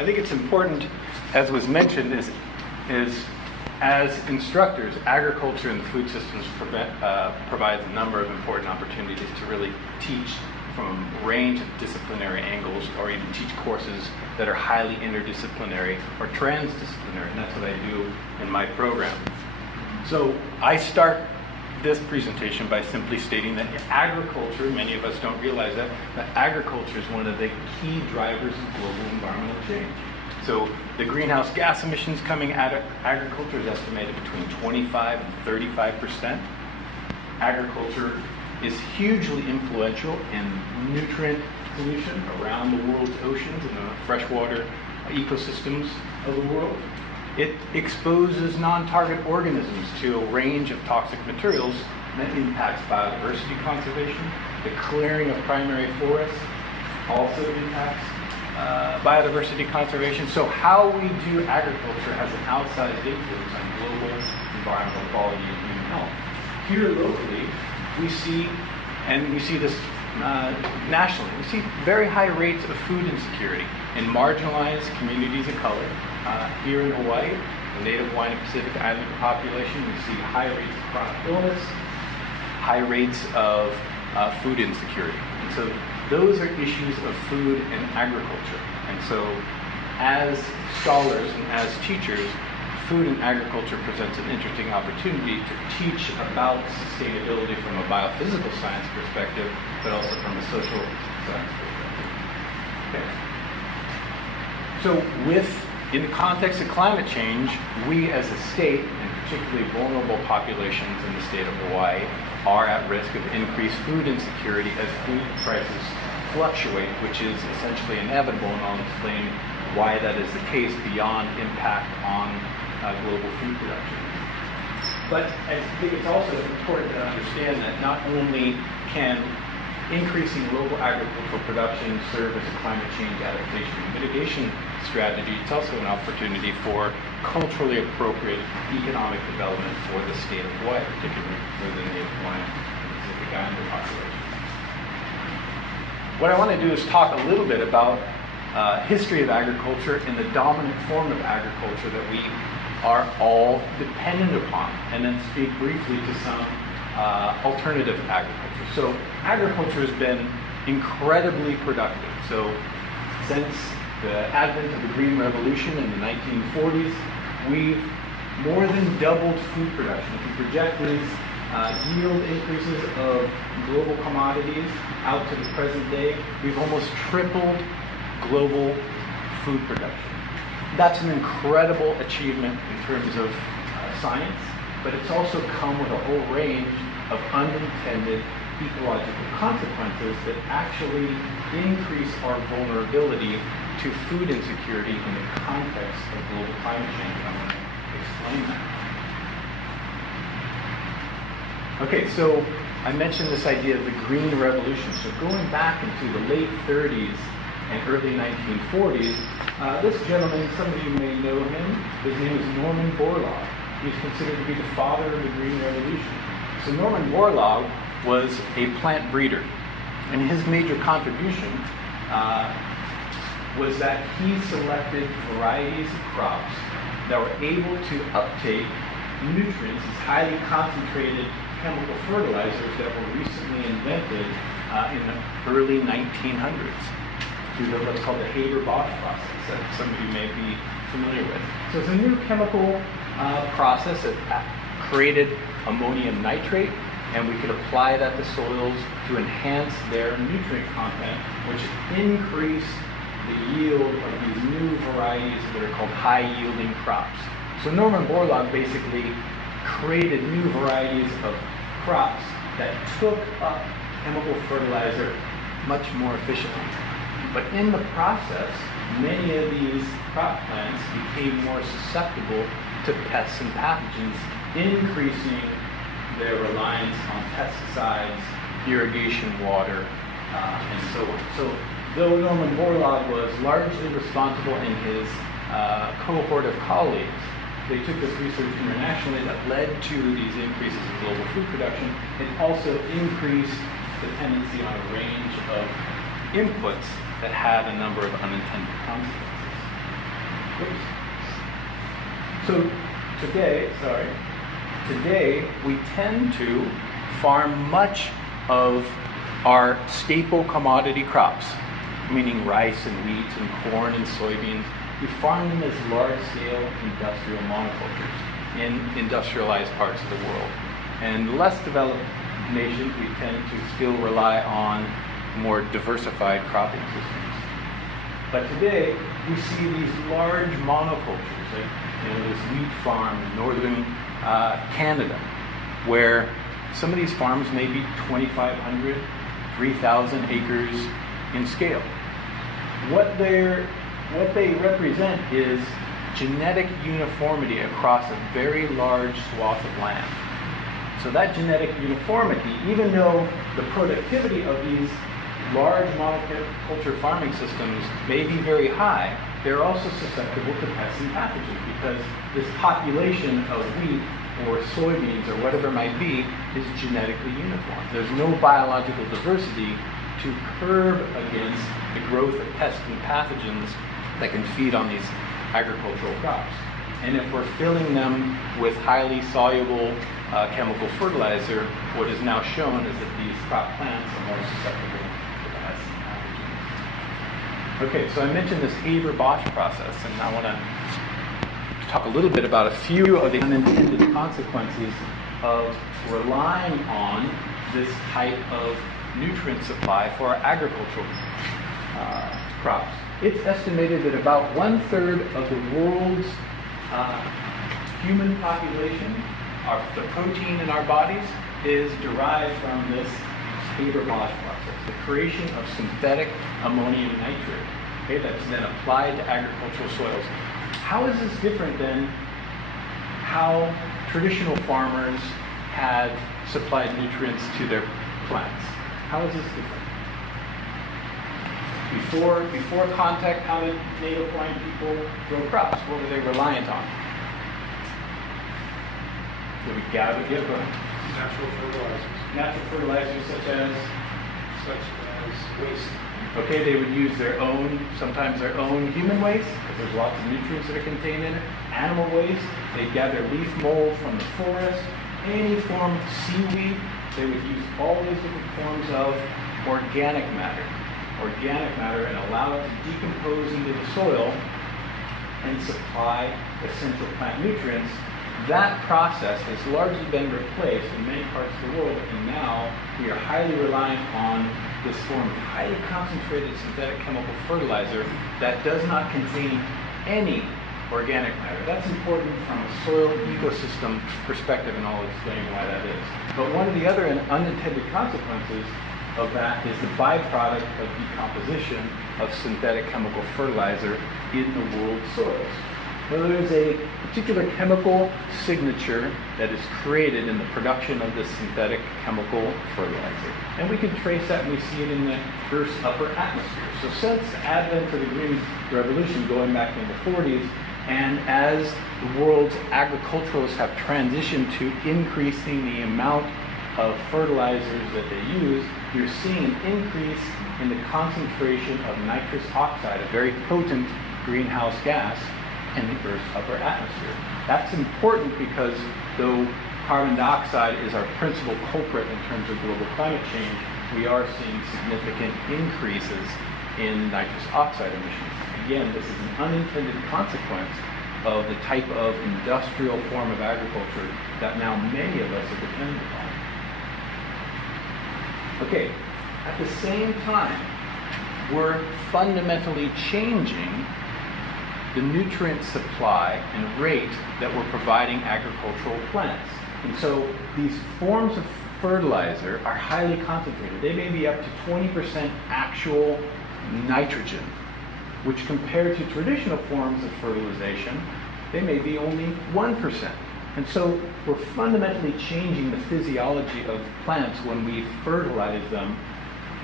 I think it's important, as was mentioned, is as instructors, agriculture and the food systems provides a number of important opportunities to really teach from a range of disciplinary angles, or even teach courses that are highly interdisciplinary or transdisciplinary, and that's what I do in my program. So I start this presentation by simply stating that agriculture, many of us don't realize that agriculture is one of the key drivers of global environmental change. So the greenhouse gas emissions coming out of agriculture is estimated between 25 and 35%. Agriculture is hugely influential in nutrient pollution around the world's oceans and the freshwater ecosystems of the world. It exposes non-target organisms to a range of toxic materials that impacts biodiversity conservation. The clearing of primary forests also impacts biodiversity conservation. So how we do agriculture has an outsized influence on global environmental quality and human health. Here locally, we see this nationally. We see very high rates of food insecurity in marginalized communities of color. Here in Hawaii, the Native Hawaiian and Pacific Islander population, we see high rates of chronic illness, high rates of food insecurity. And so those are issues of food and agriculture. And so as scholars and as teachers, food and agriculture presents an interesting opportunity to teach about sustainability from a biophysical science perspective, but also from a social science perspective. Okay. So in the context of climate change, we as a state, and particularly vulnerable populations in the state of Hawaii, are at risk of increased food insecurity as food prices fluctuate, which is essentially inevitable, and I'll explain why that is the case beyond impact on global food production. But I think it's also important to understand that not only can increasing local agricultural production serve as a climate change adaptation and mitigation strategy, it's also an opportunity for culturally appropriate economic development for the state of Hawaii, particularly for the Native Hawaiian and Pacific Islander population. What I want to do is talk a little bit about history of agriculture and the dominant form of agriculture that we are all dependent upon, and then speak briefly to some alternative agriculture. So agriculture has been incredibly productive. So since the advent of the Green Revolution in the 1940s, we've more than doubled food production. If you project these yield increases of global commodities out to the present day, we've almost tripled global food production. That's an incredible achievement in terms of science, but it's also come with a whole range of unintended ecological consequences that actually increase our vulnerability to food insecurity in the context of global climate change. And I'm going to explain that. Okay, so I mentioned this idea of the Green Revolution. So going back into the late 30s and early 1940s, this gentleman, some of you may know him, his name is Norman Borlaug. He's considered to be the father of the Green Revolution. So Norman Borlaug was a plant breeder, and his major contribution was that he selected varieties of crops that were able to uptake nutrients, these highly concentrated chemical fertilizers that were recently invented in the early 1900s through what's called the Haber-Bosch process that some of you may be familiar with. So it's a new chemical process that created ammonium nitrate, and we could apply that to soils to enhance their nutrient content, which increased the yield of these new varieties that are called high-yielding crops. So Norman Borlaug basically created new varieties of crops that took up chemical fertilizer much more efficiently. But in the process, many of these crop plants became more susceptible to pests and pathogens, increasing their reliance on pesticides, irrigation water, and so on. So though Norman Borlaug was largely responsible in his cohort of colleagues, they took this research internationally that led to these increases in global food production, and also increased dependency on a range of inputs that had a number of unintended consequences. Oops. So today we tend to farm much of our staple commodity crops, meaning rice and wheat and corn and soybeans. We farm them as large-scale industrial monocultures in industrialized parts of the world. And less developed nations, we tend to still rely on more diversified cropping systems. But today, we see these large monocultures, like this wheat farm in northern Canada, where some of these farms may be 2,500, 3,000 acres in scale. What they represent is genetic uniformity across a very large swath of land. So that genetic uniformity, even though the productivity of these large monoculture farming systems may be very high, they're also susceptible to pests and pathogens because this population of wheat or soybeans or whatever it might be is genetically uniform. There's no biological diversity to curb against the growth of pests and pathogens that can feed on these agricultural crops. And if we're filling them with highly soluble chemical fertilizer, what is now shown is that these crop plants are more susceptible to pests and pathogens. Okay, so I mentioned this Haber-Bosch process, and I want to talk a little bit about a few of the unintended consequences of relying on this type of nutrient supply for our agricultural crops. It's estimated that about 1/3 of the world's human population, the protein in our bodies, is derived from this Haber-Bosch process, the creation of synthetic ammonium nitrate, okay, that's then applied to agricultural soils. How is this different than how traditional farmers had supplied nutrients to their plants? How is this different? Before contact, how did native Hawaiian people grow crops? What were they reliant on? Did we gather? Yeah, go ahead. Natural fertilizers. Natural fertilizers such as Waste. Okay, they would use sometimes their own human waste, because there's lots of nutrients that are contained in it. Animal waste, they'd gather leaf mold from the forest, any form of seaweed. They would use all these different forms of organic matter, and allow it to decompose into the soil and supply essential plant nutrients. That process has largely been replaced in many parts of the world, and now we are highly reliant on this form of highly concentrated synthetic chemical fertilizer that does not contain any organic matter. That's important from a soil ecosystem perspective, and I'll explain why that is. But one of the other unintended consequences of that is the byproduct of decomposition of synthetic chemical fertilizer in the world's soils. Well, there's a particular chemical signature that is created in the production of this synthetic chemical fertilizer. And we can trace that, and we see it in the Earth's upper atmosphere. So since the advent of the Green Revolution, going back in the 40s, and as the world's agriculturalists have transitioned to increasing the amount of fertilizers that they use, you're seeing an increase in the concentration of nitrous oxide, a very potent greenhouse gas, in the Earth's upper atmosphere. That's important because though carbon dioxide is our principal culprit in terms of global climate change, we are seeing significant increases in nitrous oxide emissions. Again, this is an unintended consequence of the type of industrial form of agriculture that now many of us are dependent upon. Okay, at the same time, we're fundamentally changing the nutrient supply and rate that we're providing agricultural plants. And so these forms of fertilizer are highly concentrated. They may be up to 20% actual nitrogen, which compared to traditional forms of fertilization, they may be only 1%. And so we're fundamentally changing the physiology of plants when we fertilize them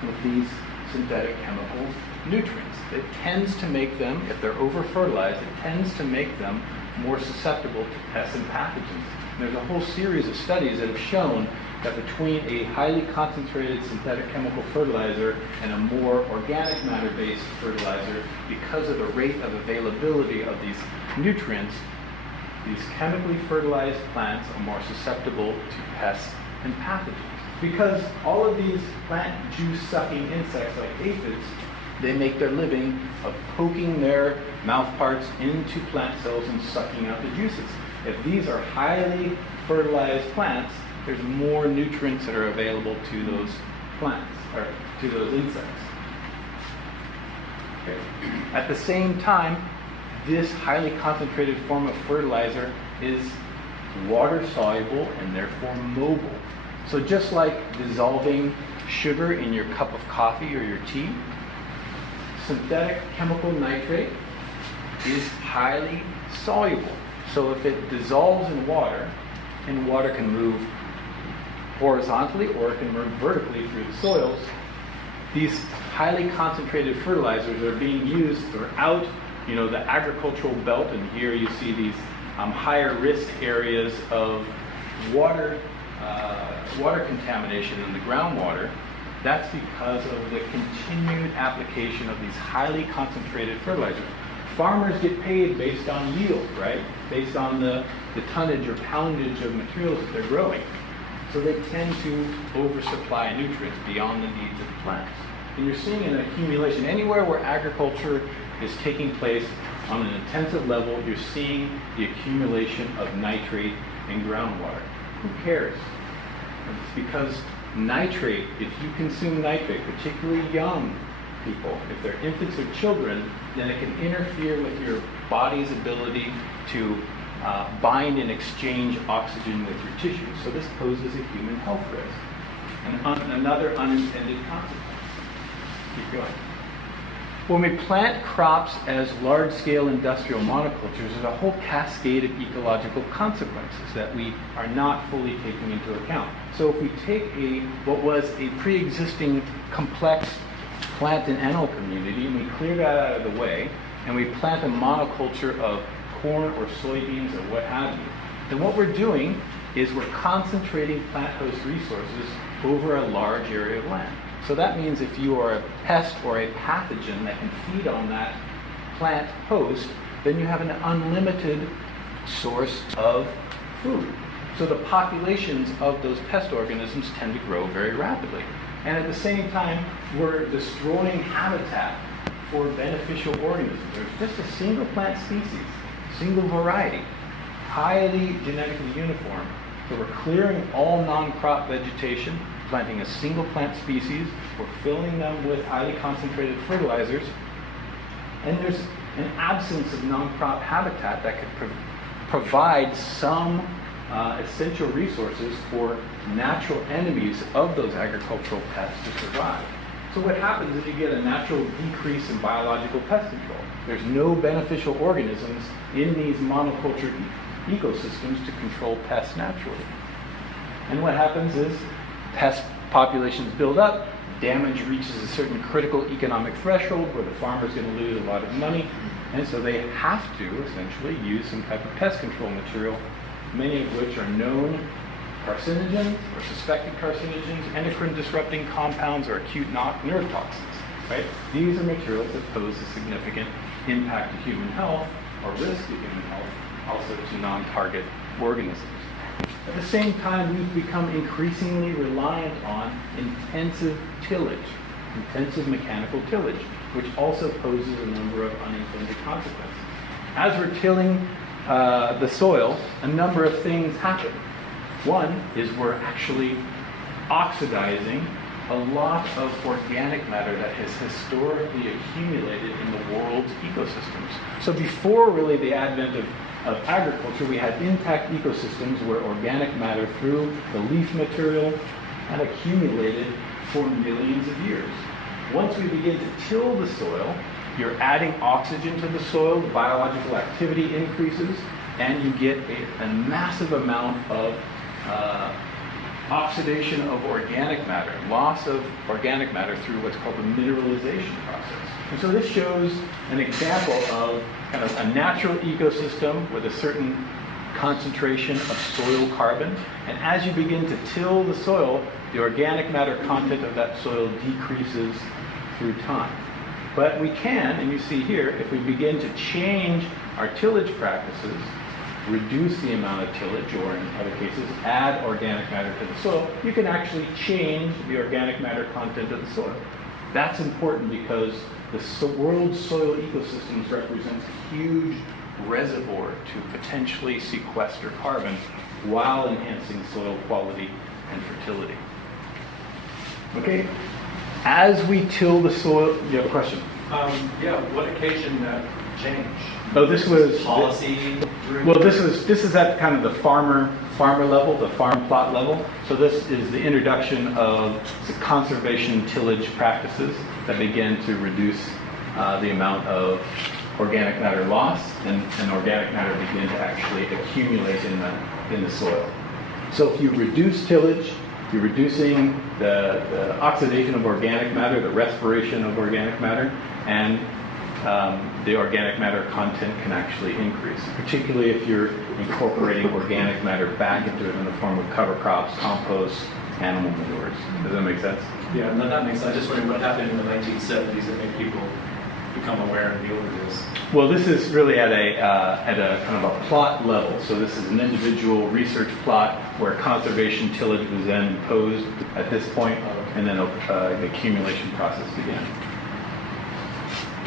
with these synthetic chemical nutrients. It tends to make them, if they're over-fertilized, it tends to make them more susceptible to pests and pathogens. And there's a whole series of studies that have shown that between a highly concentrated synthetic chemical fertilizer and a more organic matter-based fertilizer, because of the rate of availability of these nutrients, these chemically fertilized plants are more susceptible to pests and pathogens. Because all of these plant juice-sucking insects like aphids, they make their living of poking their mouth parts into plant cells and sucking out the juices. If these are highly fertilized plants, there's more nutrients that are available to those plants, or to those insects. Okay. At the same time, this highly concentrated form of fertilizer is water-soluble and therefore mobile. So just like dissolving sugar in your cup of coffee or your tea, synthetic chemical nitrate is highly soluble. So if it dissolves in water, and water can move horizontally or it can move vertically through the soils, these highly concentrated fertilizers are being used throughout the agricultural belt, and here you see these higher risk areas of water contamination in the groundwater. That's because of the continued application of these highly concentrated fertilizers. Farmers get paid based on yield, right? Based on the tonnage or poundage of materials that they're growing. So they tend to oversupply nutrients beyond the needs of the plants. And you're seeing an accumulation anywhere where agriculture is taking place on an intensive level. You're seeing the accumulation of nitrate in groundwater. Who cares? It's because nitrate, if you consume nitrate, particularly young people, if they're infants or children, then it can interfere with your body's ability to bind and exchange oxygen with your tissues. So this poses a human health risk. And another unintended consequence. Keep going. When we plant crops as large-scale industrial monocultures, there's a whole cascade of ecological consequences that we are not fully taking into account. So if we take what was a pre-existing complex plant and animal community, and we clear that out of the way, and we plant a monoculture of corn or soybeans or what have you, then what we're doing is we're concentrating plant host resources over a large area of land. So that means if you are a pest or a pathogen that can feed on that plant host, then you have an unlimited source of food. So the populations of those pest organisms tend to grow very rapidly. And at the same time, we're destroying habitat for beneficial organisms. There's just a single plant species, single variety, highly genetically uniform. So we're clearing all non-crop vegetation, planting a single plant species, we're filling them with highly concentrated fertilizers, and there's an absence of non-crop habitat that could provide some essential resources for natural enemies of those agricultural pests to survive. So what happens is you get a natural decrease in biological pest control. There's no beneficial organisms in these monoculture ecosystems to control pests naturally. And what happens is pest populations build up, damage reaches a certain critical economic threshold where the farmer's going to lose a lot of money, and so they have to essentially use some type of pest control material, many of which are known carcinogens or suspected carcinogens, endocrine disrupting compounds, or acute nerve toxins. Right? These are materials that pose a significant impact to human health, or risk to human health, also to non-target organisms. At the same time, we've become increasingly reliant on intensive tillage, intensive mechanical tillage, which also poses a number of unintended consequences. As we're tilling the soil, a number of things happen. One is we're actually oxidizing a lot of organic matter that has historically accumulated in the world's ecosystems. So before really the advent of agriculture, we had intact ecosystems where organic matter through the leaf material had accumulated for millions of years. Once we begin to till the soil, you're adding oxygen to the soil, the biological activity increases, and you get a massive amount of oxidation of organic matter, loss of organic matter through what's called the mineralization process. And so this shows an example of kind of a natural ecosystem with a certain concentration of soil carbon. And as you begin to till the soil, the organic matter content of that soil decreases through time. But we can, and you see here, if we begin to change our tillage practices, reduce the amount of tillage, or in other cases, add organic matter to the soil, you can actually change the organic matter content of the soil. That's important because the world's soil ecosystems represents a huge reservoir to potentially sequester carbon while enhancing soil quality and fertility. Okay, as we till the soil, you have a question? Yeah, what occasioned that change? Oh, this was policy. Well, this is at kind of the farmer level, the farm plot level. So this is the introduction of the conservation tillage practices that begin to reduce the amount of organic matter loss, and organic matter begin to actually accumulate in the soil. So if you reduce tillage, you're reducing the oxidation of organic matter, the respiration of organic matter, and the organic matter content can actually increase, particularly if you're incorporating organic matter back into it in the form of cover crops, compost, animal manures. Does that make sense? Yeah, no, that makes sense. I just wondering what happened in the 1970s that made people become aware and deal with this. Well, this is really at a kind of a plot level. So this is an individual research plot where conservation tillage was then imposed at this point, and then the accumulation process began.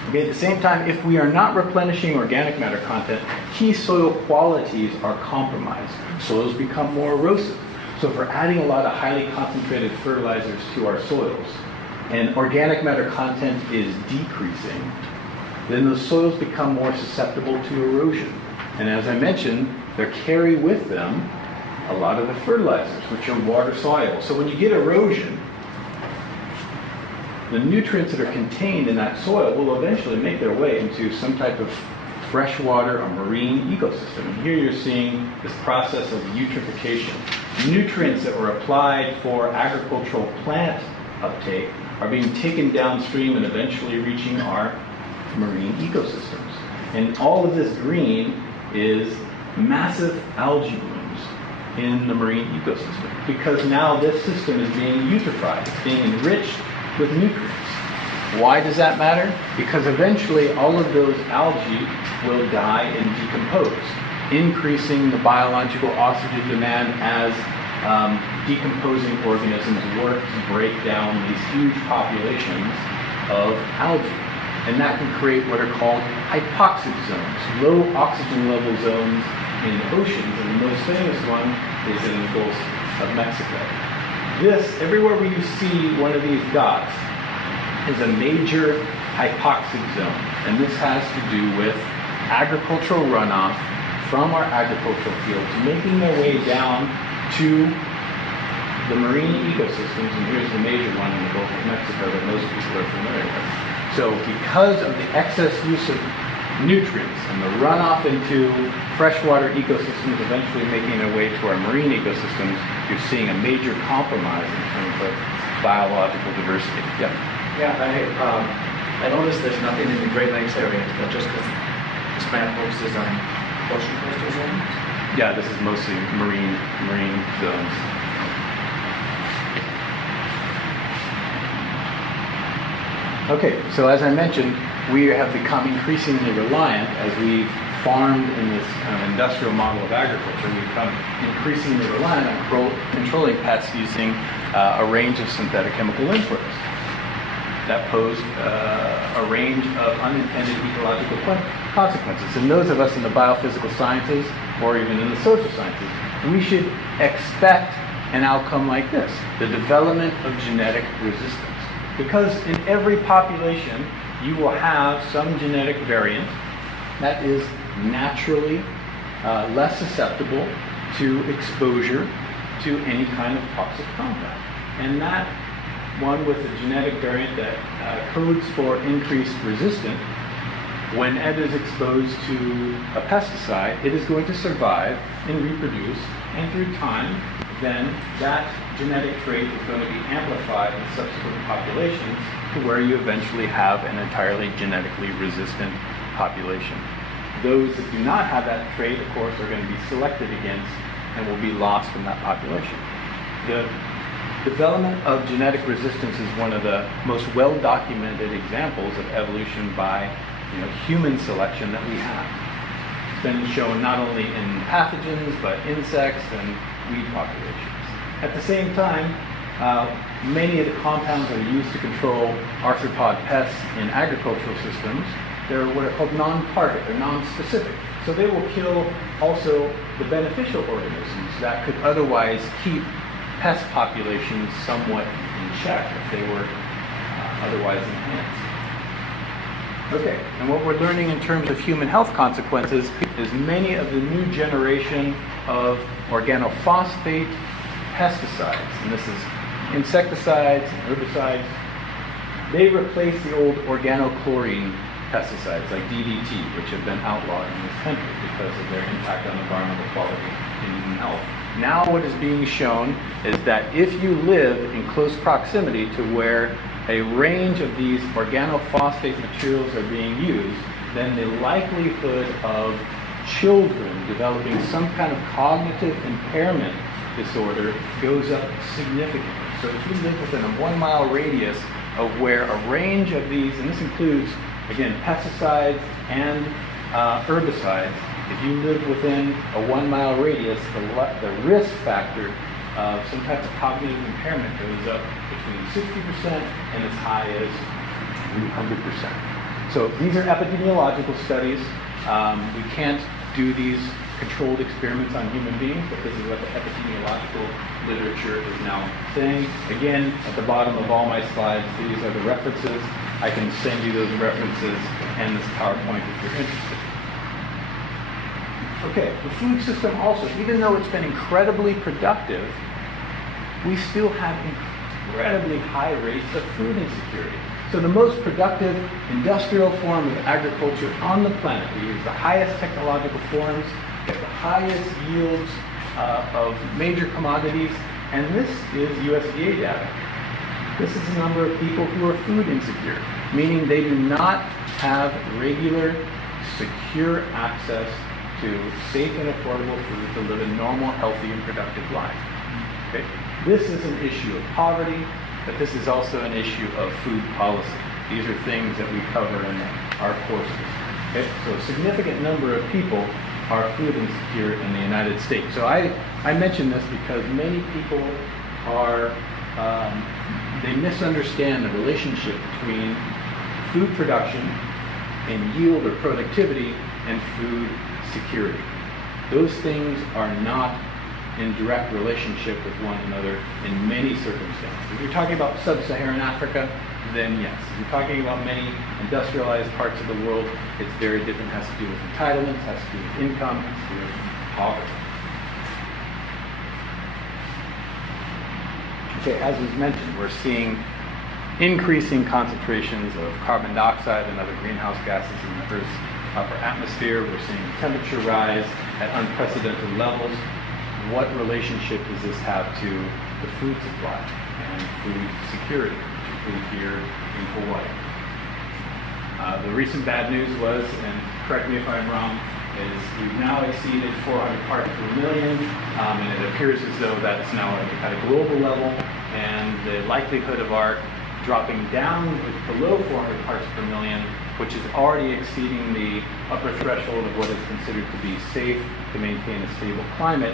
Okay, at the same time, if we are not replenishing organic matter content, key soil qualities are compromised. Soils become more erosive. So if we're adding a lot of highly concentrated fertilizers to our soils, and organic matter content is decreasing, then those soils become more susceptible to erosion. And as I mentioned, they carry with them a lot of the fertilizers, which are water soluble. So when you get erosion, the nutrients that are contained in that soil will eventually make their way into some type of freshwater or marine ecosystem. And here you're seeing this process of eutrophication. Nutrients that were applied for agricultural plant uptake are being taken downstream and eventually reaching our marine ecosystems. And all of this green is massive algae blooms in the marine ecosystem, because now this system is being eutrophied. It's being enriched with nutrients. Why does that matter? Because eventually all of those algae will die and decompose, increasing the biological oxygen demand as decomposing organisms work to break down these huge populations of algae. And that can create what are called hypoxic zones, low oxygen level zones in oceans. And the most famous one is in the Gulf of Mexico. This, everywhere where you see one of these dots, is a major hypoxic zone. And this has to do with agricultural runoff from our agricultural fields making their way down to the marine ecosystems. And here's the major one in the Gulf of Mexico that most people are familiar with. So because of the excess use of nutrients and the runoff into freshwater ecosystems eventually making their way to our marine ecosystems, you're seeing a major compromise in terms of biological diversity. Yeah. Yeah, I noticed there's nothing in the Great Lakes area, but just because this map focuses on ocean coastal zones. Yeah, this is mostly marine zones. Okay, so as I mentioned, we have become increasingly reliant as we've farmed in this kind of industrial model of agriculture. We've become increasingly reliant on controlling pests using a range of synthetic chemical inputs that pose a range of unintended ecological consequences. And those of us in the biophysical sciences, or even in the social sciences, we should expect an outcome like this, the development of genetic resistance. Because in every population, you will have some genetic variant that is naturally less susceptible to exposure to any kind of toxic compound. And that one with a genetic variant that codes for increased resistance when it is exposed to a pesticide, it is going to survive and reproduce, and through time, then that genetic trait is going to be amplified in subsequent populations to where you eventually have an entirely genetically resistant population. Those that do not have that trait, of course, are going to be selected against and will be lost from that population. The development of genetic resistance is one of the most well-documented examples of evolution by human selection that we have. It's been shown not only in pathogens, but insects and weed populations. At the same time, many of the compounds that are used to control arthropod pests in agricultural systems, they're what are called non-target, they're non-specific. So they will kill also the beneficial organisms that could otherwise keep pest populations somewhat in check if they were otherwise enhanced. Okay, and what we're learning in terms of human health consequences is many of the new generation of organophosphate pesticides, and this is insecticides and herbicides, they replace the old organochlorine pesticides like DDT, which have been outlawed in this country because of their impact on environmental quality and human health. Now what is being shown is that if you live in close proximity to where a range of these organophosphate materials are being used, then the likelihood of children developing some kind of cognitive impairment disorder goes up significantly. So if you live within a 1 mile radius of where a range of these, and this includes, again, pesticides and herbicides, if you live within a 1 mile radius, the risk factor of some type of cognitive impairment goes up between 60% and as high as 300%. So these are epidemiological studies. We can't do these controlled experiments on human beings, but this is what the epidemiological literature is now saying. Again, at the bottom of all my slides, these are the references. I can send you those references and this PowerPoint if you're interested. Okay, the food system also, even though it's been incredibly productive, we still have incredibly high rates of food insecurity. So the most productive industrial form of agriculture on the planet, we use the highest technological forms, get the highest yields of major commodities, and this is USDA data. This is the number of people who are food insecure, meaning they do not have regular, secure access to safe and affordable food to live a normal, healthy, and productive life. Okay? This is an issue of poverty, but this is also an issue of food policy. These are things that we cover in our courses. Okay? So a significant number of people are food insecure in the United States. So I mention this because many people are, they misunderstand the relationship between food production and yield or productivity and food security. Those things are not in direct relationship with one another in many circumstances. If you're talking about sub-Saharan Africa, then yes. If you're talking about many industrialized parts of the world, it's very different. It has to do with entitlements, has to do with income, has to do with poverty. Okay, as was mentioned, we're seeing increasing concentrations of carbon dioxide and other greenhouse gases in the Earth's upper atmosphere. We're seeing temperature rise at unprecedented levels. What relationship does this have to the food supply and food security, particularly here in Hawaii? The recent bad news was, and correct me if I'm wrong, is we've now exceeded 400 parts per million, and it appears as though that's now at a global level, and the likelihood of our dropping down below 400 parts per million, which is already exceeding the upper threshold of what is considered to be safe to maintain a stable climate,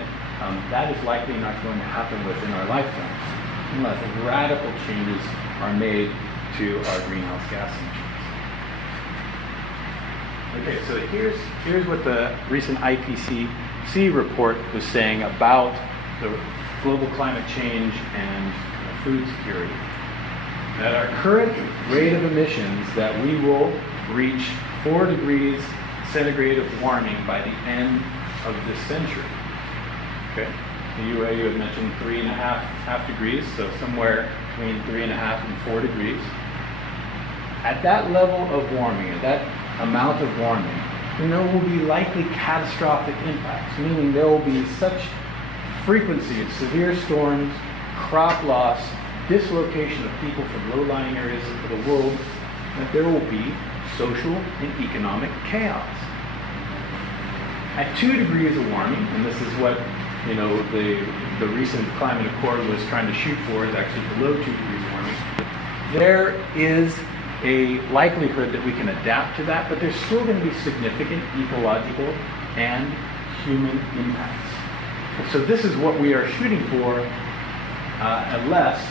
that is likely not going to happen within our lifetime unless radical changes are made to our greenhouse gas emissions. Okay, so here's what the recent IPCC report was saying about the global climate change and food security. At our current rate of emissions, that we will reach 4 degrees centigrade of warming by the end of this century. Okay, you had mentioned 3.5 degrees, so somewhere between 3.5 and 4 degrees. At that level of warming, at that amount of warming, then there will be likely catastrophic impacts, meaning there will be such frequency of severe storms, crop loss, dislocation of people from low-lying areas of the world, that there will be social and economic chaos. At 2 degrees of warming, and this is what the recent climate accord was trying to shoot for, is actually below 2 degrees of warming, there is a likelihood that we can adapt to that, but there's still going to be significant ecological and human impacts. So this is what we are shooting for at less,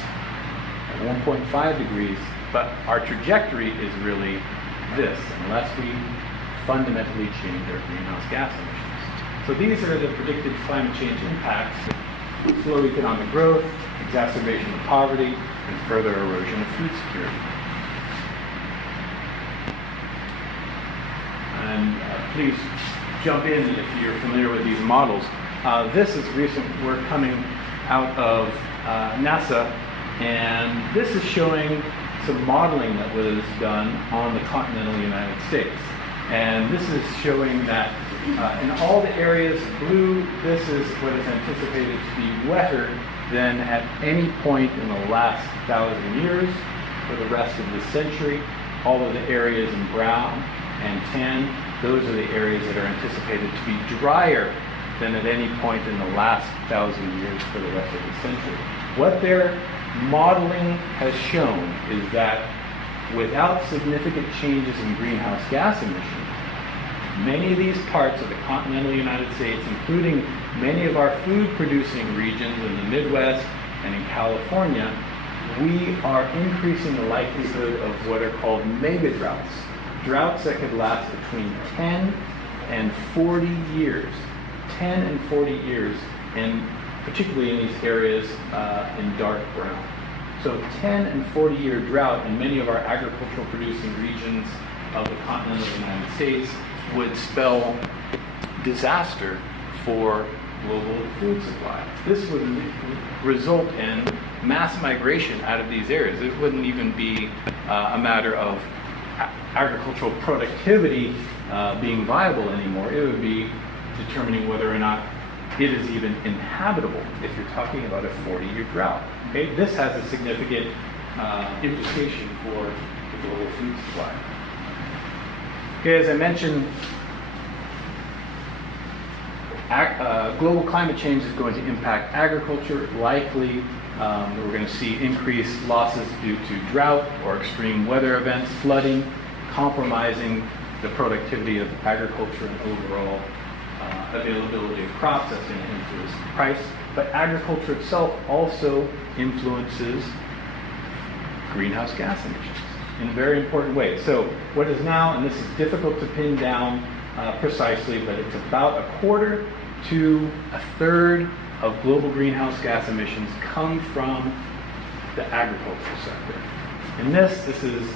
at 1.5 degrees, but our trajectory is really this, unless we fundamentally change our greenhouse gas emissions. So these are the predicted climate change impacts: slow economic growth, exacerbation of poverty, and further erosion of food security. And please jump in if you're familiar with these models. This is recent work coming out of NASA, and this is showing some modeling that was done on the continental United States. And this is showing that in all the areas blue, this is what is anticipated to be wetter than at any point in the last 1,000 years for the rest of the century. All of the areas in brown and tan, those are the areas that are anticipated to be drier than at any point in the last 1,000 years for the rest of the century. What their modeling has shown is that without significant changes in greenhouse gas emissions, many of these parts of the continental United States, including many of our food-producing regions in the Midwest and in California, we are increasing the likelihood of what are called mega droughts. Droughts that could last between 10 and 40 years. 10 and 40 years, and particularly in these areas in dark brown. So 10 and 40-year drought in many of our agricultural producing regions of the continental United States would spell disaster for global food supply. This would result in mass migration out of these areas. It wouldn't even be a matter of agricultural productivity being viable anymore. It would be determining whether or not it is even inhabitable if you're talking about a 40-year drought. Okay? This has a significant implication for the global food supply. Okay, as I mentioned, global climate change is going to impact agriculture. Likely, we're going to see increased losses due to drought or extreme weather events, flooding, compromising the productivity of agriculture and overall availability of crops. That's going to influence the price. But agriculture itself also influences greenhouse gas emissions in a very important way. So what is now, and this is difficult to pin down precisely, but it's about a quarter to a third of global greenhouse gas emissions come from the agricultural sector. And this is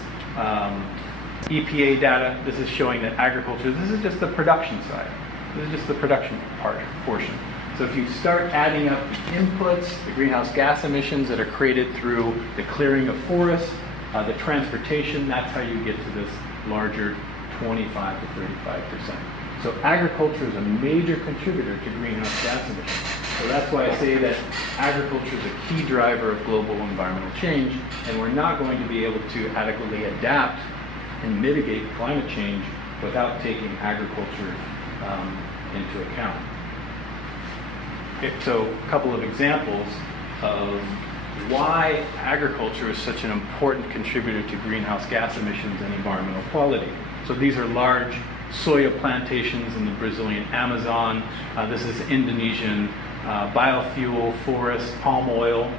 EPA data. This is showing that agriculture, this is just the production side. This is just the production portion. So if you start adding up the inputs, the greenhouse gas emissions that are created through the clearing of forests, the transportation, that's how you get to this larger 25 to 35%. So agriculture is a major contributor to greenhouse gas emissions. So that's why I say that agriculture is a key driver of global environmental change, and we're not going to be able to adequately adapt and mitigate climate change without taking agriculture into account. Okay, so a couple of examples of why agriculture is such an important contributor to greenhouse gas emissions and environmental quality. So these are large soya plantations in the Brazilian Amazon. This is Indonesian biofuel forest, palm oil.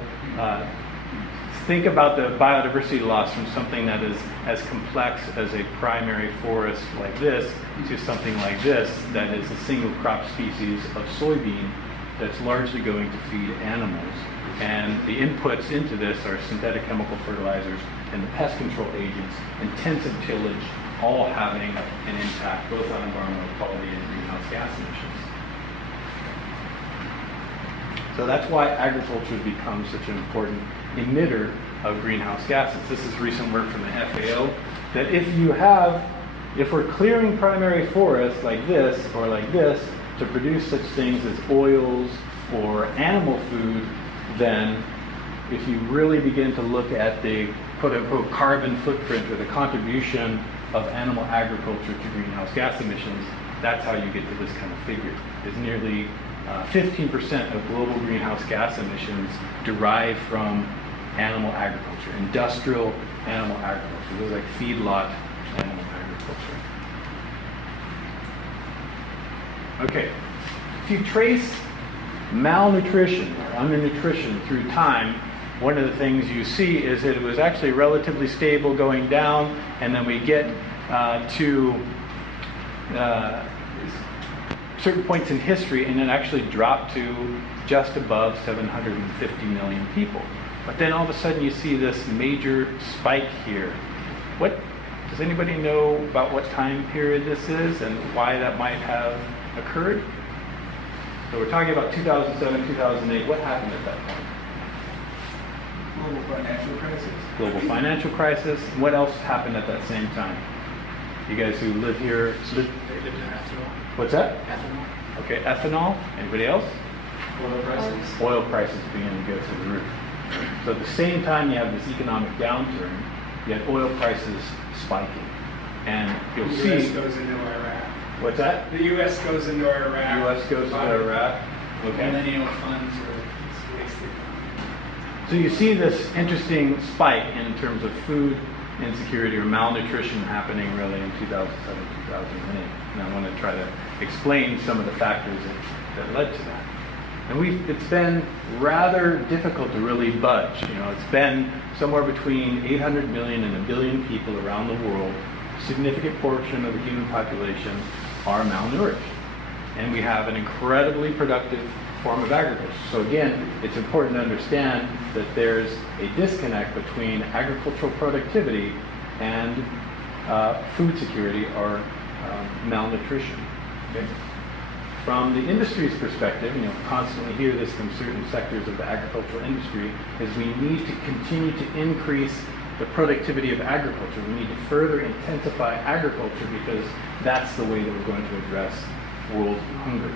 Think about the biodiversity loss from something that is as complex as a primary forest like this to something like this that is a single crop species of soybean that's largely going to feed animals. And the inputs into this are synthetic chemical fertilizers and the pest control agents, intensive tillage, all having an impact both on environmental quality and greenhouse gas emissions. So that's why agriculture has become such an important emitter of greenhouse gases. This is recent work from the FAO, that if you have if we're clearing primary forests like this or like this to produce such things as oils or animal food, then if you really begin to look at the quote-unquote carbon footprint or the contribution of animal agriculture to greenhouse gas emissions, that's how you get to this kind of figure. Is nearly 15% of global greenhouse gas emissions derive from animal agriculture, industrial animal agriculture. Those are like feedlot animal agriculture. Okay, if you trace malnutrition or undernutrition through time, one of the things you see is that it was actually relatively stable going down, and then we get to certain points in history, and it actually dropped to just above 750 million people. But then all of a sudden you see this major spike here. What does anybody know about what time period this is and why that might have occurred? So we're talking about 2007, 2008. What happened at that point? Global financial crisis. Global financial crisis. What else happened at that same time? You guys who live here, They lived in ethanol. what's that? Ethanol. Okay, ethanol. Anybody else? Oil prices. Oil prices began to go through the roof. So at the same time you have this economic downturn, you have oil prices spiking. And you'll The see... U.S. goes into Iraq. What's that? The U.S. goes into Iraq. U.S. goes to Iraq. Okay. Millennial funds are wasted. So you see this interesting spike in terms of food insecurity or malnutrition happening really in 2007, 2008. And I want to try to explain some of the factors that led to that. And it's been rather difficult to really budge. You know, it's been somewhere between 800 million and 1 billion people around the world. A significant portion of the human population are malnourished. And we have an incredibly productive form of agriculture. So again, it's important to understand that there's a disconnect between agricultural productivity and food security or malnutrition. Okay? From the industry's perspective, you know, constantly hear this from certain sectors of the agricultural industry, is we need to continue to increase the productivity of agriculture. We need to further intensify agriculture because that's the way that we're going to address world hunger.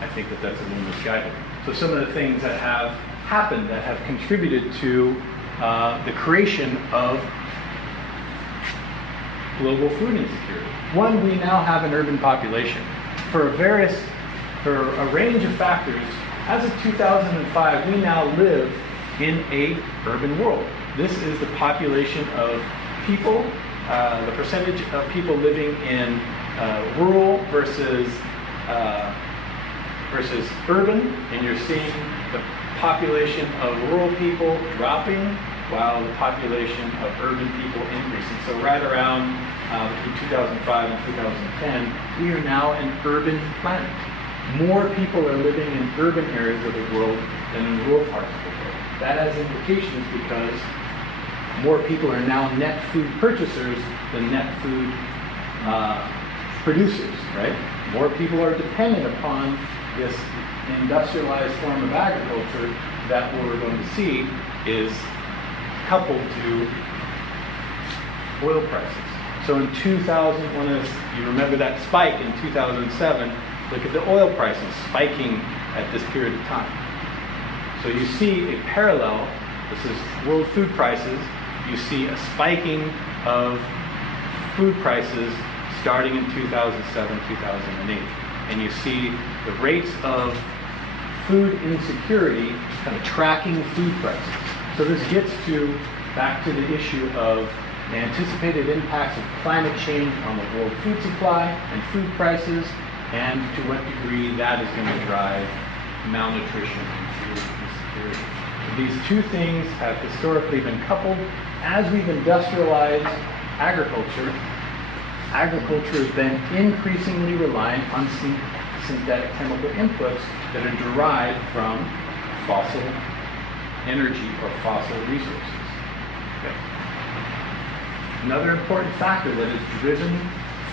I think that that's a little misguided. So some of the things that have happened that have contributed to the creation of global food insecurity. One, we now have an urban population. For a range of factors, as of 2005, we now live in a urban world. This is the population of people, the percentage of people living in rural versus urban, and you're seeing the population of rural people dropping while the population of urban people increasing. So right around between 2005 and 2010, we are now an urban planet. More people are living in urban areas of the world than in rural parts of the world. That has implications because more people are now net food purchasers than net food producers, right? More people are dependent upon this industrialized form of agriculture that what we're going to see is coupled to oil prices. So in 2001, you remember that spike in 2007, look at the oil prices spiking at this period of time. So you see a parallel, this is world food prices, you see a spiking of food prices starting in 2007, 2008. And you see the rates of food insecurity kind of tracking food prices. So this gets back to the issue of the anticipated impacts of climate change on the world food supply and food prices, and to what degree that is going to drive malnutrition and food insecurity. So these two things have historically been coupled. As we've industrialized agriculture, agriculture has been increasingly reliant on synthetic chemical inputs that are derived from fossil energy or fossil resources. Okay. Another important factor that has driven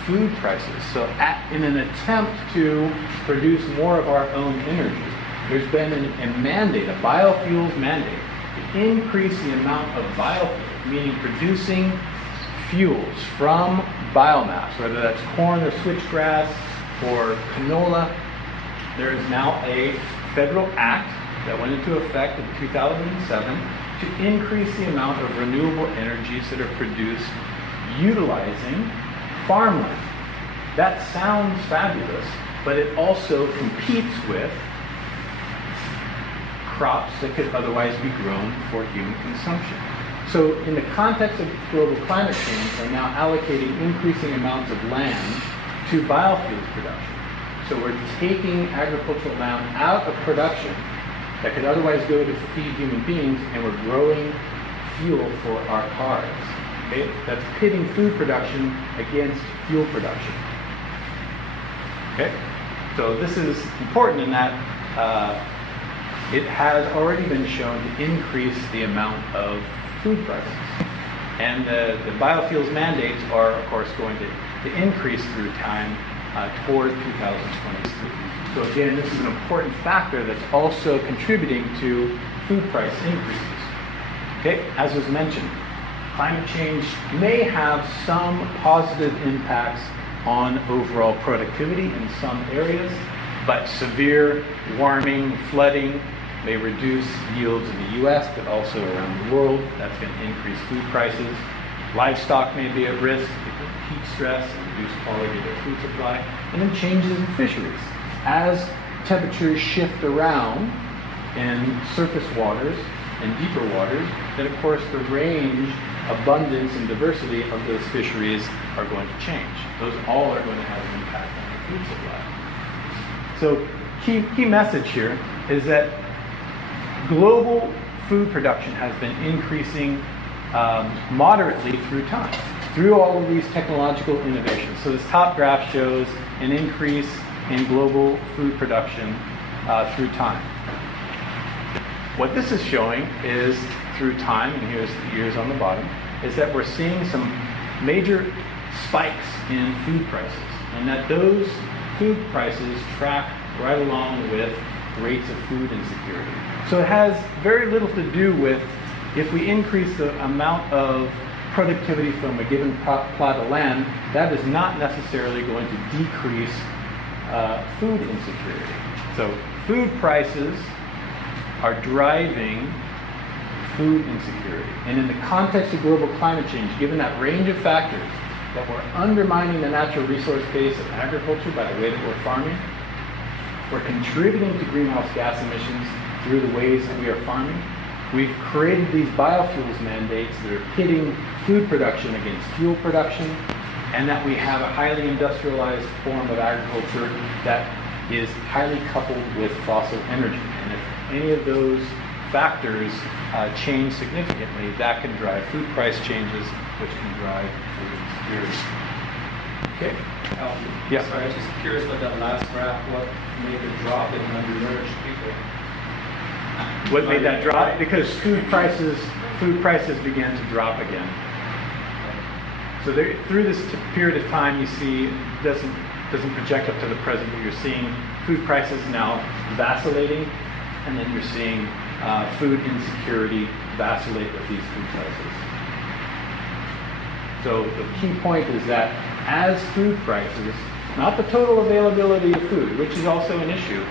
food prices. So in an attempt to produce more of our own energy, there's been a mandate, a biofuels mandate, to increase the amount of biofuels, meaning producing fuels from biomass, whether that's corn or switchgrass or canola. There is now a federal act that went into effect in 2007 to increase the amount of renewable energies that are produced utilizing farmland. That sounds fabulous, but it also competes with crops that could otherwise be grown for human consumption. So in the context of global climate change, we're now allocating increasing amounts of land to biofuels production. So we're taking agricultural land out of production that could otherwise go to feed human beings, and we're growing fuel for our cars. Okay? That's pitting food production against fuel production. Okay? So this is important in that it has already been shown to increase the amount of food prices. And the biofuels mandates are, of course, going to increase through time toward 2023. So again, this is an important factor that's also contributing to food price increases. Okay, as was mentioned, climate change may have some positive impacts on overall productivity in some areas, but severe warming, flooding may reduce yields in the US, but also around the world. That's going to increase food prices. Livestock may be at risk because of heat stress and reduced quality of their food supply. And then changes in fisheries. As temperatures shift around in surface waters and deeper waters, then of course the range, abundance, and diversity of those fisheries are going to change. Those all are going to have an impact on the food supply. So key message here is that global food production has been increasing moderately through time, through all of these technological innovations. So this top graph shows an increase in global food production through time. What this is showing is through time, and here's the years on the bottom, is that we're seeing some major spikes in food prices, and that those food prices track right along with rates of food insecurity. So it has very little to do with if we increase the amount of productivity from a given plot of land, that is not necessarily going to decrease food insecurity. So food prices are driving food insecurity. And in the context of global climate change, given that range of factors, that we're undermining the natural resource base of agriculture by the way that we're farming, we're contributing to greenhouse gas emissions through the ways that we are farming. We've created these biofuels mandates that are pitting food production against fuel production, and that we have a highly industrialized form of agriculture that is highly coupled with fossil energy. And if any of those factors change significantly, that can drive food price changes, which can drive food insecurity. Okay. Yeah. Sorry, I was just curious about that last graph. What made the drop in undernourished people? What made that drop? Because food prices began to drop again. So through this period of time, you see doesn't project up to the present, but you're seeing food prices now vacillating, and then you're seeing food insecurity vacillate with these food prices. So the key point is that as food prices, not the total availability of food, which is also an issue,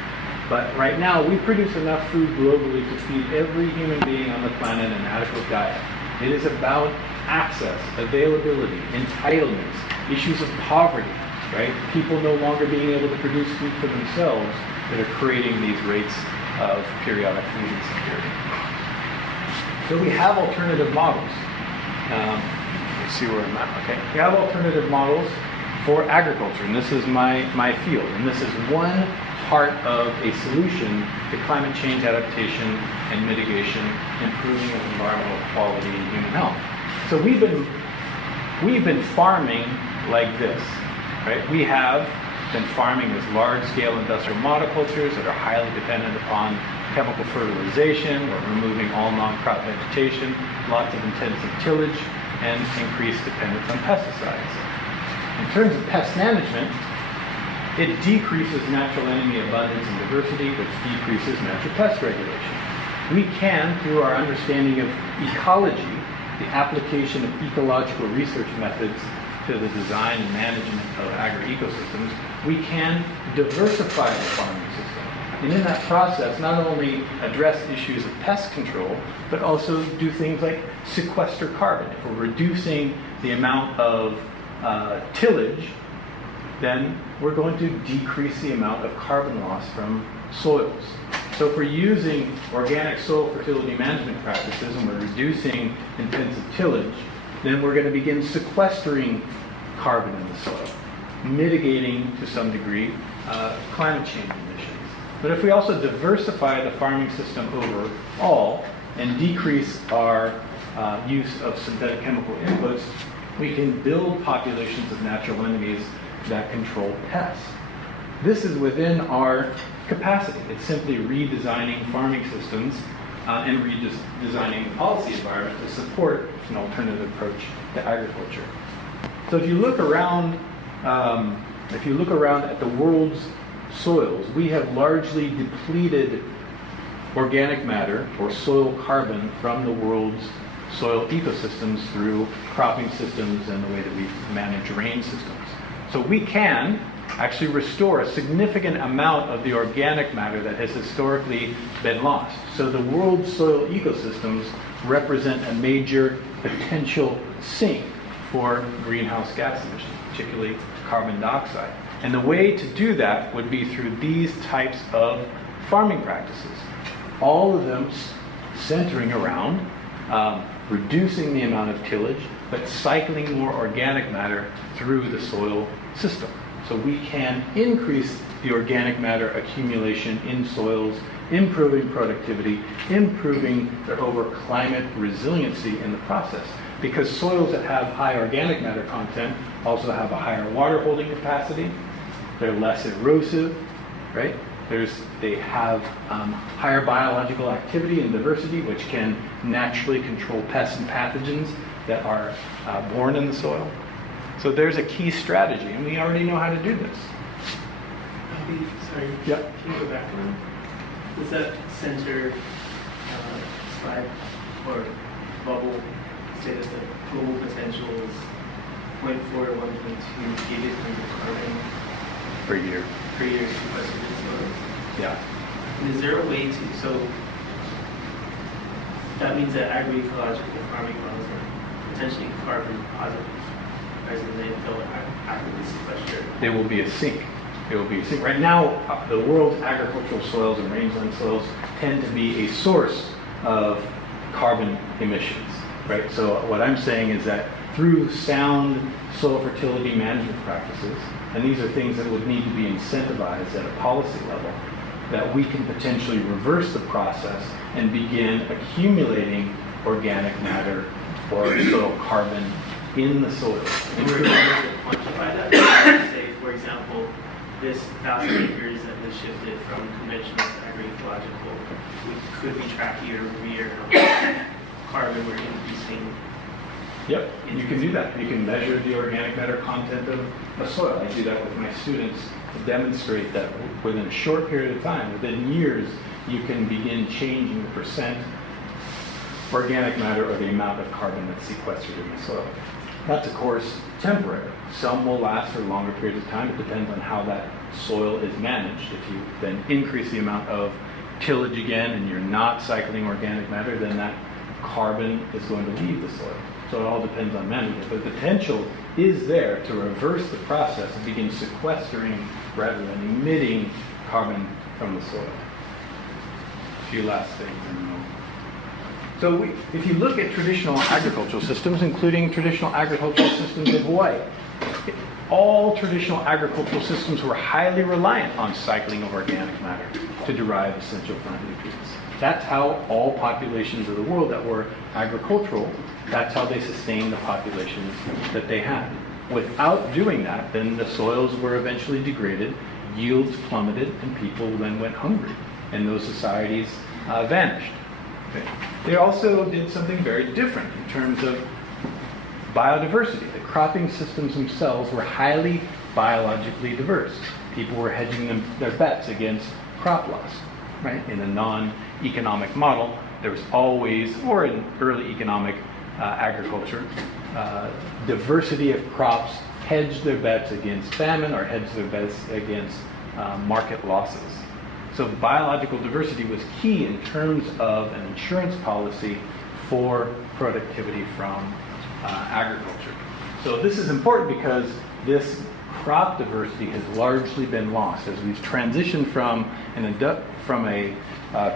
but right now we produce enough food globally to feed every human being on the planet an adequate diet. It is about access, availability, entitlements, issues of poverty, right? People no longer being able to produce food for themselves that are creating these rates of periodic food insecurity. So we have alternative models. Let's see where I'm at. Okay, we have alternative models for agriculture, and this is my field, and this is one part of a solution to climate change adaptation and mitigation, improving of environmental quality and human health. So we've been farming like this, right? We have been farming as large-scale industrial monocultures that are highly dependent upon chemical fertilization or removing all non-crop vegetation, lots of intensive tillage, and increased dependence on pesticides. In terms of pest management, it decreases natural enemy abundance and diversity, which decreases natural pest regulation. We can, through our understanding of ecology, the application of ecological research methods, to the design and management of agri-ecosystems, we can diversify the farming system. And in that process, not only address issues of pest control, but also do things like sequester carbon. If we're reducing the amount of tillage, then we're going to decrease the amount of carbon loss from soils. So if we're using organic soil fertility management practices and we're reducing intensive tillage, then we're going to begin sequestering carbon in the soil, mitigating to some degree climate change emissions. But if we also diversify the farming system overall and decrease our use of synthetic chemical inputs, we can build populations of natural enemies that control pests. This is within our capacity. It's simply redesigning farming systems and redesigning the policy environment to support an alternative approach to agriculture. So if you look around, at the world's soils, we have largely depleted organic matter or soil carbon from the world's soil ecosystems through cropping systems and the way that we manage rain systems. So we can actually restore a significant amount of the organic matter that has historically been lost. So the world's soil ecosystems represent a major potential sink for greenhouse gas emissions, particularly carbon dioxide. And the way to do that would be through these types of farming practices, all of them centering around reducing the amount of tillage, but cycling more organic matter through the soil system. So we can increase the organic matter accumulation in soils, improving productivity, improving their climate resiliency in the process. Because soils that have high organic matter content also have a higher water holding capacity, they're less erosive, right? They have higher biological activity and diversity, which can naturally control pests and pathogens that are born in the soil. So there's a key strategy, and we already know how to do this. Sorry, Yep. can you go back one? Does that center slide or bubble say that the global potential is 0.4 to 1.2 gigatons of carbon Per year. per year sequestered in soils? Yeah. And is there a way to, so that means that agroecological farming models are potentially carbon positive, as in they don't actively sequester? They will be a sink. It will be a sink. Right now, the world's agricultural soils and rangeland soils tend to be a source of carbon emissions, right? So what I'm saying is that through sound soil fertility management practices, and these are things that would need to be incentivized at a policy level, that we can potentially reverse the process and begin accumulating organic matter or soil carbon in the soil. And we're able to quantify that. Say, for example, this 1,000 acres that was shifted from conventional to agroecological, could we track year over year how much carbon we're increasing? Yep, you can do that. You can measure the organic matter content of a soil. I do that with my students to demonstrate that within a short period of time, within years, you can begin changing the percent organic matter or the amount of carbon that's sequestered in the soil. That's, of course, temporary. Some will last for longer periods of time. It depends on how that soil is managed. If you then increase the amount of tillage again and you're not cycling organic matter, then that carbon is going to leave the soil. So it all depends on management. But the potential is there to reverse the process and begin sequestering rather than emitting carbon from the soil. A few last things. So if you look at traditional agricultural systems, including traditional agricultural systems in Hawaii, all traditional agricultural systems were highly reliant on cycling of organic matter to derive essential plant nutrients. That's how all populations of the world that were agricultural, that's how they sustained the populations that they had. Without doing that, then the soils were eventually degraded, yields plummeted, and people then went hungry, and those societies vanished. Okay. They also did something very different in terms of biodiversity. The cropping systems themselves were highly biologically diverse. People were hedging their bets against crop loss. Right? In a non-economic model, there was always, or in early economic agriculture, diversity of crops hedge their bets against famine or hedge their bets against market losses. So biological diversity was key in terms of an insurance policy for productivity from agriculture. So this is important because this crop diversity has largely been lost as we've transitioned from a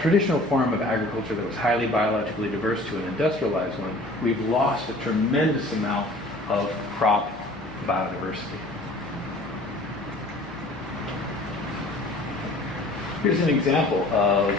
traditional form of agriculture that was highly biologically diverse to an industrialized one. We've lost a tremendous amount of crop biodiversity. Here's an example of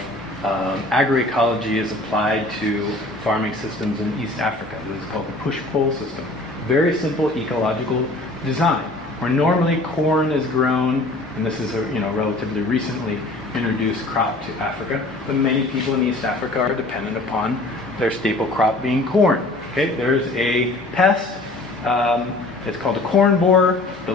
agroecology as applied to farming systems in East Africa. This is called the push-pull system. Very simple ecological design, where normally corn is grown, and this is a relatively recently introduced crop to Africa, but many people in East Africa are dependent upon their staple crop being corn. Okay, there's a pest. It's called a corn borer. The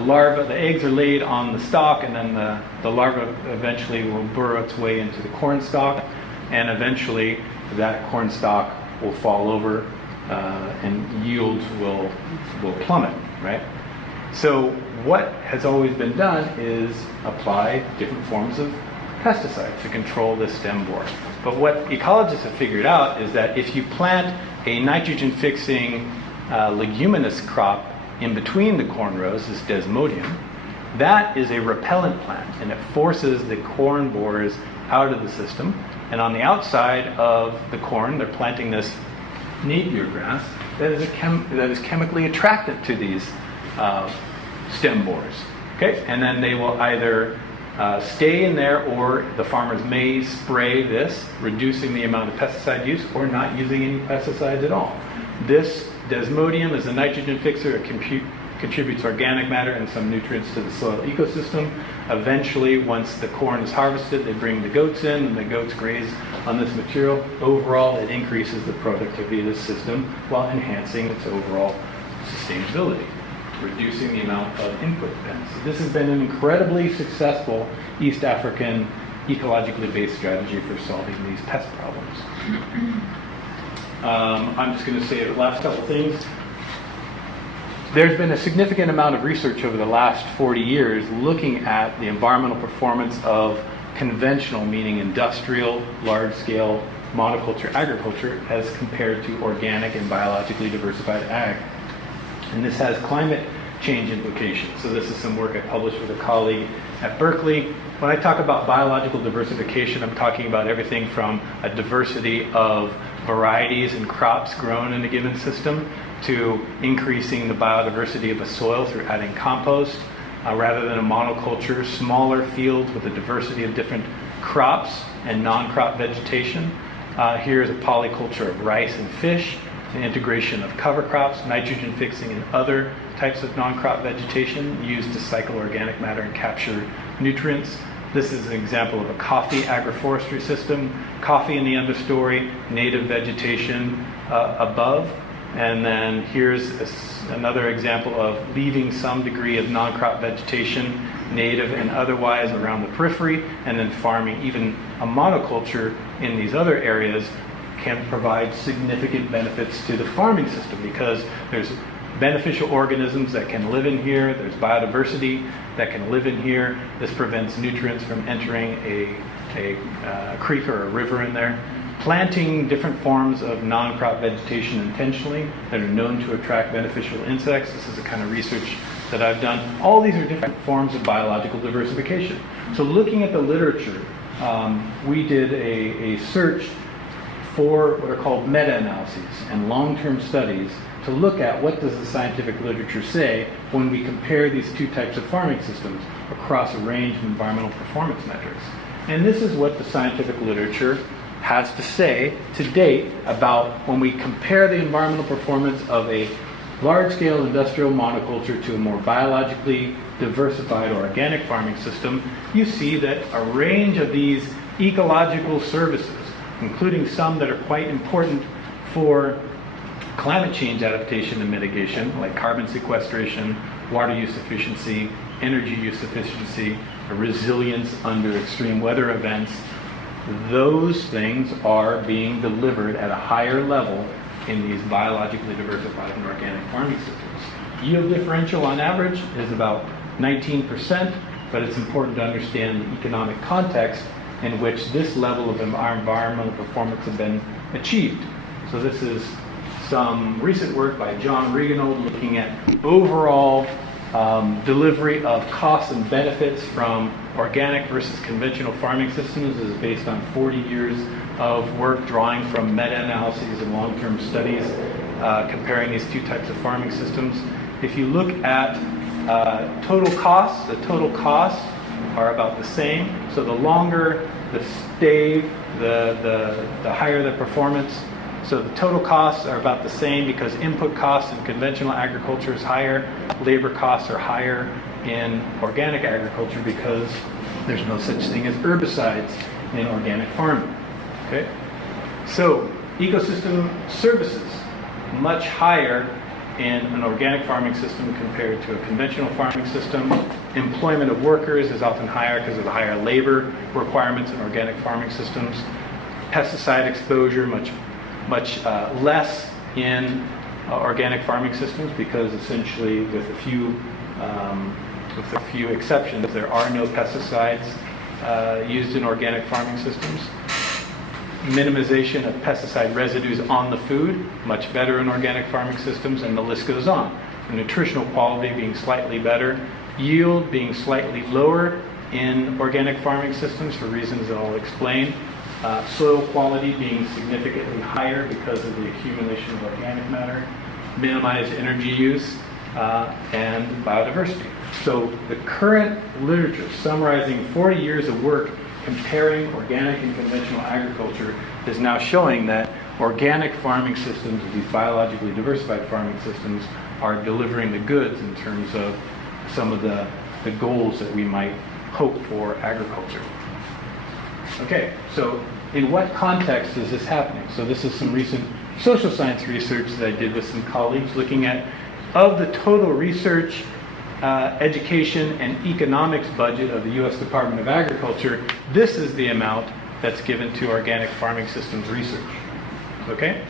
eggs are laid on the stalk, and then the larva eventually will burrow its way into the corn stalk, and eventually that corn stalk will fall over, and yields will plummet, right? So what has always been done is apply different forms of pesticides to control this stem borer. But what ecologists have figured out is that if you plant a nitrogen-fixing leguminous crop in between the corn rows, this desmodium, that is a repellent plant, and it forces the corn borers out of the system. And on the outside of the corn, they're planting this Napier grass that is chemically attractant to these stem borers. Okay, and then they will either stay in there, or the farmers may spray this, reducing the amount of pesticide use, or not using any pesticides at all. This desmodium is a nitrogen fixer. It contributes organic matter and some nutrients to the soil ecosystem. Eventually, once the corn is harvested, they bring the goats in, and the goats graze on this material. Overall, it increases the productivity of the system while enhancing its overall sustainability, reducing the amount of input spend. So this has been an incredibly successful East African ecologically based strategy for solving these pest problems. I'm just going to say the last couple things. There's been a significant amount of research over the last 40 years looking at the environmental performance of conventional, meaning industrial, large-scale monoculture agriculture as compared to organic and biologically diversified ag. And this has climate change implications. So this is some work I published with a colleague at Berkeley. When I talk about biological diversification, I'm talking about everything from a diversity of varieties and crops grown in a given system to increasing the biodiversity of a soil through adding compost, rather than a monoculture, smaller fields with a diversity of different crops and non-crop vegetation. Here's a polyculture of rice and fish, the integration of cover crops, nitrogen fixing, and other types of non-crop vegetation used to cycle organic matter and capture nutrients. This is an example of a coffee agroforestry system. Coffee in the understory, native vegetation above. And then here's another example of leaving some degree of non-crop vegetation, native and otherwise, around the periphery, and then farming. Even a monoculture in these other areas can provide significant benefits to the farming system because there's beneficial organisms that can live in here, there's biodiversity that can live in here. This prevents nutrients from entering a creek or a river in there. Planting different forms of non-crop vegetation intentionally that are known to attract beneficial insects. This is the kind of research that I've done. All these are different forms of biological diversification. So looking at the literature, we did a search for what are called meta-analyses and long-term studies to look at what does the scientific literature say when we compare these two types of farming systems across a range of environmental performance metrics. And this is what the scientific literature has to say to date about when we compare the environmental performance of a large-scale industrial monoculture to a more biologically diversified or organic farming system. You see that a range of these ecological services, including some that are quite important for climate change adaptation and mitigation, like carbon sequestration, water use efficiency, energy use efficiency, resilience under extreme weather events, those things are being delivered at a higher level in these biologically diversified and organic farming systems. Yield differential on average is about 19%, but it's important to understand the economic context in which this level of environmental performance has been achieved. So this is some recent work by John Reganold looking at overall delivery of costs and benefits from organic versus conventional farming systems. This is based on 40 years of work drawing from meta-analyses and long-term studies comparing these two types of farming systems. If you look at total costs, the total costs are about the same. So the longer the stave, the higher the performance. So the total costs are about the same because input costs in conventional agriculture is higher, labor costs are higher in organic agriculture because there's no such thing as herbicides in organic farming. Okay? So ecosystem services, much higher in an organic farming system compared to a conventional farming system. Employment of workers is often higher because of the higher labor requirements in organic farming systems. Pesticide exposure, much less in organic farming systems because essentially with a few exceptions, there are no pesticides used in organic farming systems. Minimization of pesticide residues on the food, much better in organic farming systems, and the list goes on. The nutritional quality being slightly better, yield being slightly lower in organic farming systems for reasons that I'll explain. Soil quality being significantly higher because of the accumulation of organic matter, minimized energy use, and biodiversity. So the current literature summarizing 40 years of work comparing organic and conventional agriculture is now showing that organic farming systems, these biologically diversified farming systems, are delivering the goods in terms of some of the goals that we might hope for agriculture. Okay, so in what context is this happening? So this is some recent social science research that I did with some colleagues looking at, of the total research, education, and economics budget of the U.S. Department of Agriculture, this is the amount that's given to organic farming systems research. Okay?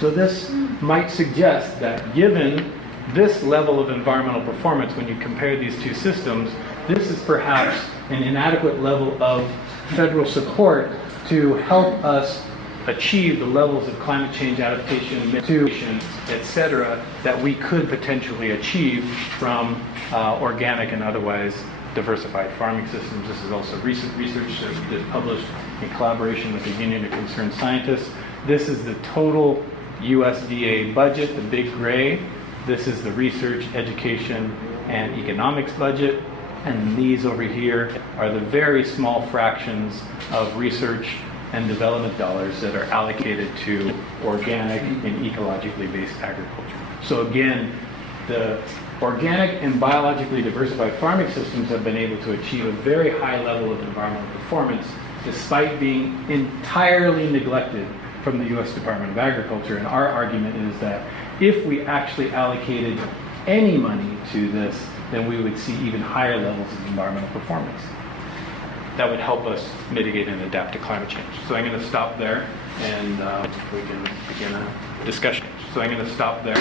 So this might suggest that given this level of environmental performance, when you compare these two systems, this is perhaps an inadequate level of federal support to help us achieve the levels of climate change adaptation, mitigation, etc., that we could potentially achieve from organic and otherwise diversified farming systems. This is also recent research that we just published in collaboration with the Union of Concerned Scientists. This is the total USDA budget, the big gray. This is the research, education, and economics budget. And these over here are the very small fractions of research and development dollars that are allocated to organic and ecologically based agriculture. So again, the organic and biologically diversified farming systems have been able to achieve a very high level of environmental performance despite being entirely neglected from the U.S. Department of Agriculture. And our argument is that if we actually allocated any money to this, then we would see even higher levels of environmental performance. That would help us mitigate and adapt to climate change. So I'm going to stop there, and we can begin a discussion. So I'm going to stop there.